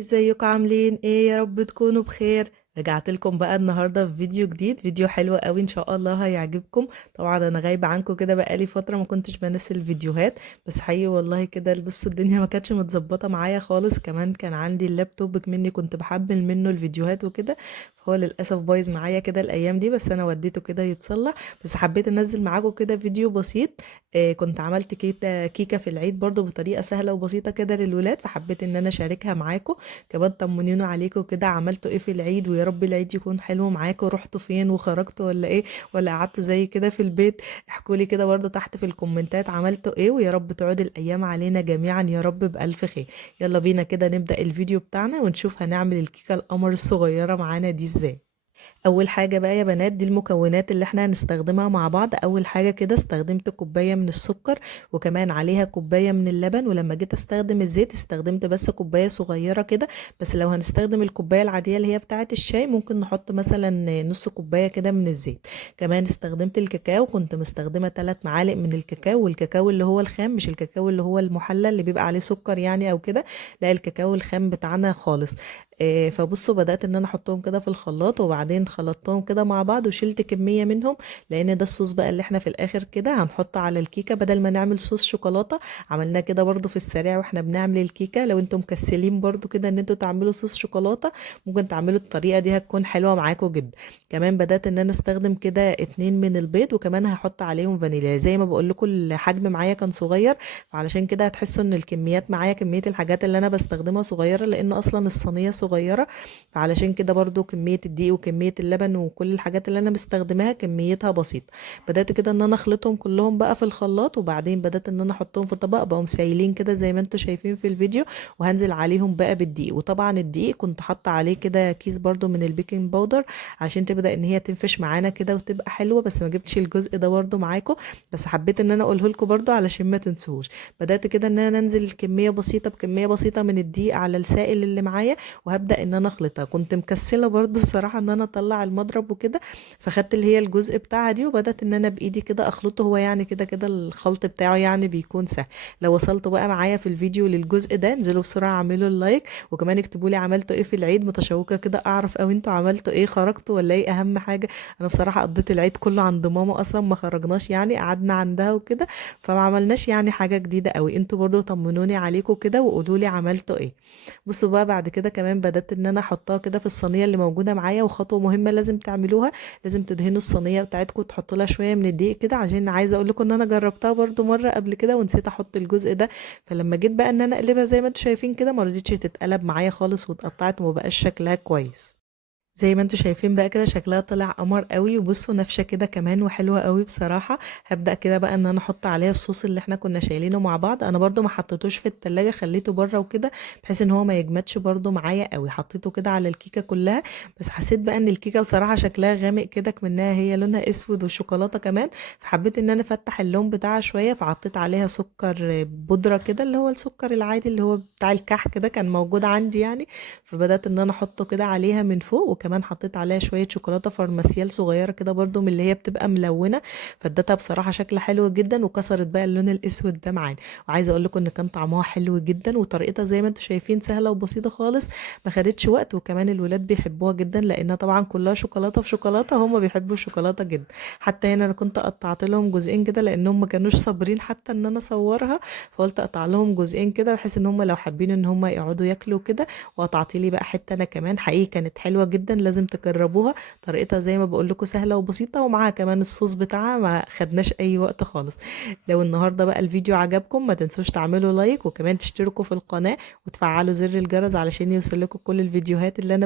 ازيكم عاملين ايه؟ يا رب تكونوا بخير. رجعت لكم بقى النهارده في فيديو جديد، فيديو حلو قوي ان شاء الله هيعجبكم. طبعا انا غايبه عنكم كده بقالي فتره ما كنتش بنزل فيديوهات، بس حقيقي والله كده بصوا الدنيا ما كانتش متظبطه معايا خالص. كمان كان عندي اللابتوب مني كنت بحمل منه الفيديوهات وكده، فهو للاسف بايظ معايا كده الايام دي، بس انا وديته كده يتصلح. بس حبيت انزل معاكم كده فيديو بسيط. كنت عملت كيكه في العيد برضو بطريقه سهله وبسيطه كده للولاد، فحبيت ان انا اشاركها معاكم. كمان طمنينوا عليكم كده، عملتوا ايه في العيد؟ ويا رب العيد يكون حلو معاكم. رحتوا فين وخرجتوا ولا ايه؟ ولا قعدتوا زي كده في البيت؟ احكوا لي كده برضه تحت في الكومنتات عملتوا ايه، ويا رب تعود الايام علينا جميعا يا رب بألف خير. يلا بينا كده نبدأ الفيديو بتاعنا ونشوف هنعمل الكيكة القمر الصغيرة معانا دي ازاي. اول حاجه بقى يا بنات، دي المكونات اللي احنا هنستخدمها مع بعض. اول حاجه كده استخدمت كوبايه من السكر، وكمان عليها كوبايه من اللبن. ولما جيت استخدم الزيت استخدمت بس كوبايه صغيره كده. بس لو هنستخدم الكوبايه العاديه اللي هي بتاعه الشاي ممكن نحط مثلا نص كوبايه كده من الزيت. كمان استخدمت الكاكاو، كنت مستخدمه 3 معالق من الكاكاو، والكاكاو اللي هو الخام مش الكاكاو اللي هو المحلى اللي بيبقى عليه سكر يعني او كده، لا الكاكاو الخام بتاعنا خالص. فبصوا بدأت ان انا احطهم كده في الخلاط، وبعدين خلطتهم كده مع بعض وشلت كمية منهم، لان ده الصوص بقى اللي احنا في الاخر كده هنحطه على الكيكة بدل ما نعمل صوص شوكولاتة. عملناه كده برضو في السريع واحنا بنعمل الكيكة. لو انتم مكسلين برضو كده ان انتوا تعملوا صوص شوكولاتة ممكن تعملوا الطريقة دي، هتكون حلوة معاكم جدا. كمان بدأت ان انا استخدم كده 2 من البيض، وكمان هحط عليهم فانيليا. زي ما بقول لكم الحجم معايا كان صغير، فعلشان كده هتحسوا ان الكميات معايا كمية الحاجات اللي انا بستخدمها صغيرة، لان اصلا الصينية صغيرة. فعلشان كده برضو كمية الدقيق وكمية اللبن وكل الحاجات اللي انا مستخدماها كميتها بسيطة. بدأت كده ان انا اخلطهم كلهم بقى في الخلاط، وبعدين بدأت ان انا احطهم في طبق بقوا مسايلين كده زي ما انتم شايفين في الفيديو، وهنزل عليهم بقى بالدقيق. وطبعا الدقيق كنت حاطه عليه كده كيس برضو من البيكنج باودر عشان تبدأ ان هي تنفش معانا كده وتبقى حلوة، بس ما جبتش الجزء ده برضو معاكم، بس حبيت ان انا اقوله لكم برضو علشان ما تنسوش. بدأت كده ان انا انزل كمية بسيطة بكمية بسيطة من الدقيق على السائل اللي معايا، وهبدأ ان انا اخلطها. كنت مكسلة برضو بصراحة ان انا اطلع المضرب وكده، فخدت اللي هي الجزء بتاعها دي وبدأت ان انا بايدي كده اخلطه. هو يعني كده كده الخلط بتاعه يعني بيكون سهل. لو وصلتوا بقى معايا في الفيديو للجزء ده انزلوا بسرعة اعملوا اللايك، وكمان اكتبوا لي عملتوا ايه في العيد، متشوقة كده اعرف او انتوا عملتوا ايه، خرجتوا ولا ايه اهم حاجة. انا بصراحة قضيت العيد كله عند ماما اصلا، ما خرجناش يعني، قعدنا عندها وكده، فما عملناش يعني حاجة جديدة قوي. انتوا برضو طمنوني عليكم كده وقولوا لي عملتوا ايه. بصوا بقى بعد كده كمان بدأت ان انا احطها كده في الصينيه اللي موجوده معايا. وخطوه مهمه لازم تعملوها، لازم تدهنوا الصينيه بتاعتكم وتحطوا لها شويه من الدقيق كده، عشان عايزه اقول لكم ان انا جربتها برضو مره قبل كده ونسيت احط الجزء ده. فلما جيت بقى ان انا اقلبها زي ما انتم شايفين كده ما رضيتش تتقلب معايا خالص واتقطعت وما بقاش شكلها كويس. زي ما انتم شايفين بقى كده شكلها طلع قمر قوي، وبصوا نافشه كده كمان وحلوه قوي بصراحه. هبدا كده بقى ان انا احط عليها الصوص اللي احنا كنا شايلينه مع بعض. انا برضو ما حطيتوش في التلاجة، خليته بره وكده بحيث ان هو ما يجمدش برضو معايا قوي. حطيته كده على الكيكه كلها، بس حسيت بقى ان الكيكه بصراحه شكلها غامق كده منها، هي لونها اسود وشوكولاته كمان، فحبيت ان انا افتح اللون بتاعها شويه، فحطيت عليها سكر بودره كده اللي هو السكر العادي اللي هو بتاع الكحك ده، كان موجود عندي يعني. فبدات ان انا احطه كده عليها من فوق، وكمان حطيت عليها شويه شوكولاته فارماسيال صغيره كده برضو من اللي هي بتبقى ملونه، فادتها بصراحه شكل حلو جدا، وكسرت بقى اللون الاسود ده معانا. وعايزه اقول لكم ان كان طعمها حلو جدا، وطريقتها زي ما انتم شايفين سهله وبسيطه خالص، ما خدتش وقت. وكمان الولاد بيحبوها جدا لانها طبعا كلها شوكولاته في شوكولاته، هم بيحبوا الشوكولاته جدا. حتى هنا انا كنت قطعت لهم جزئين كده لانهم ما كانوش صابرين حتى ان انا اصورها، فقلت اقطع لهم جزئين كده بحيث ان هم لو حابين ان هم يقعدوا ياكلوا كده. وقطعت لي بقى حته انا كمان، حقيقي كانت حلوه جدا، لازم تجربوها. طريقتها زي ما بقول لكم سهله وبسيطه، ومعاها كمان الصوص بتاعها ما خدناش اي وقت خالص. لو النهارده بقى الفيديو عجبكم ما تنسوش تعملوا لايك، وكمان تشتركوا في القناه وتفعلوا زر الجرس علشان يوصل لكم كل الفيديوهات اللي انا